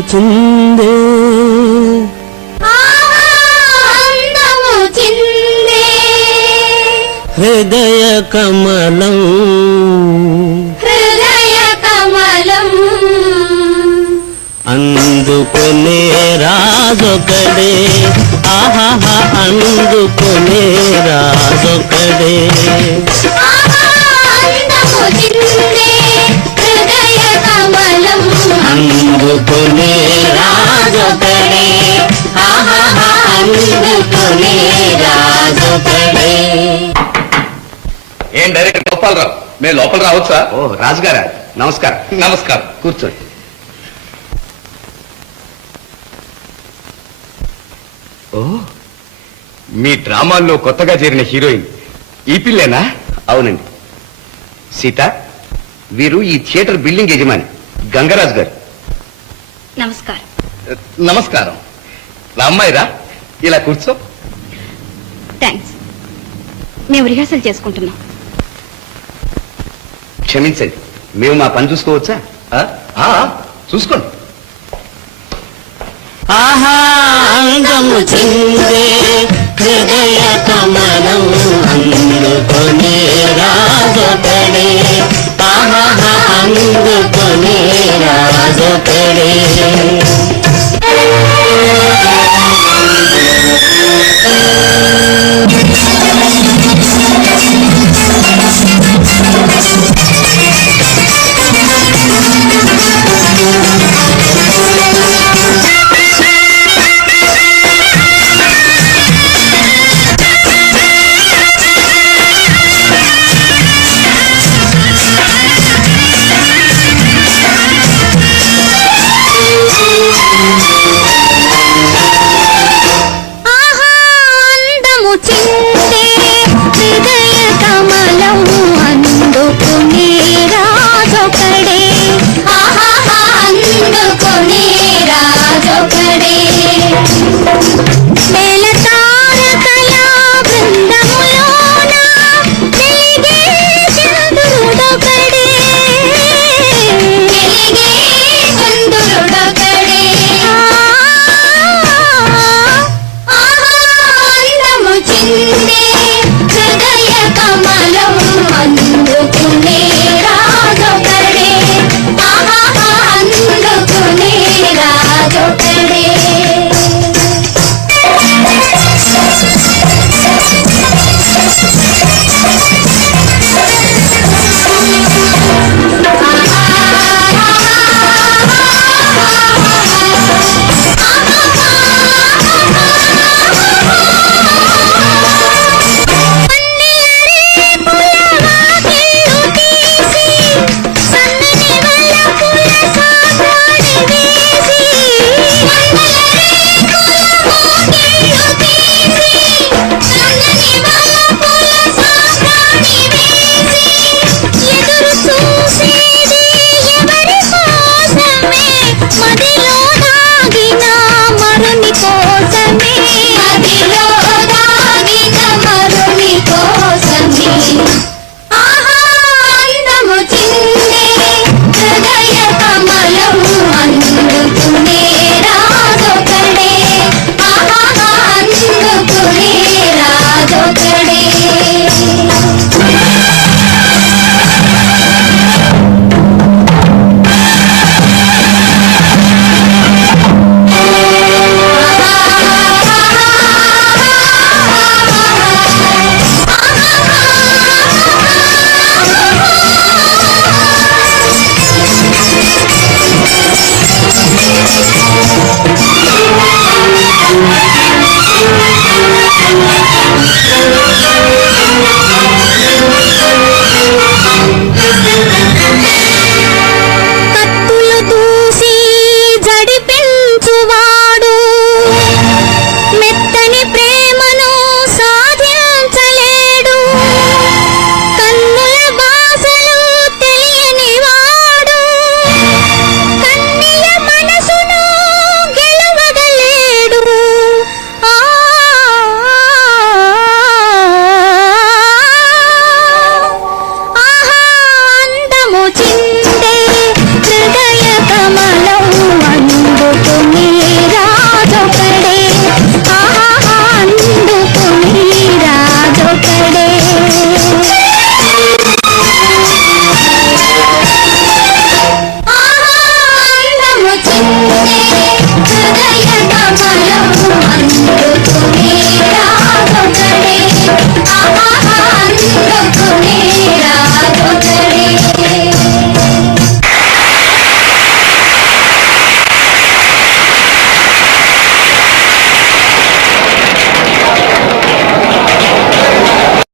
చిందే. హృదయ కమలం. హృదయ కమలం. అందుకునే రాజొకడే. ఆహా అందుకునే రాజొకడే. ఏం డైరెక్టర్ గోపాలరావు? మేము లోపల రావచ్చా? ఓ రాజుగారా నమస్కారం. నమస్కారం. కూర్చోండి. ఓ మీ డ్రామాల్లో కొత్తగా చేరిన హీరోయిన్ ఈ పిల్లేనా? అవునండి. సీత వీరు ఈ థియేటర్ బిల్డింగ్ యజమాని గంగరాజు గారు. నమస్కారం. నమస్కారం. నా అమ్మాయిరా ఇలా కూర్చో. థ్యాంక్స్ మేము రిహార్సల్ చేసుకుంటున్నాం. క్షమించండి. మేము మా పని చూసుకోవచ్చా? ఆ? ఆ, చూసుకోండి. ఆహా అందము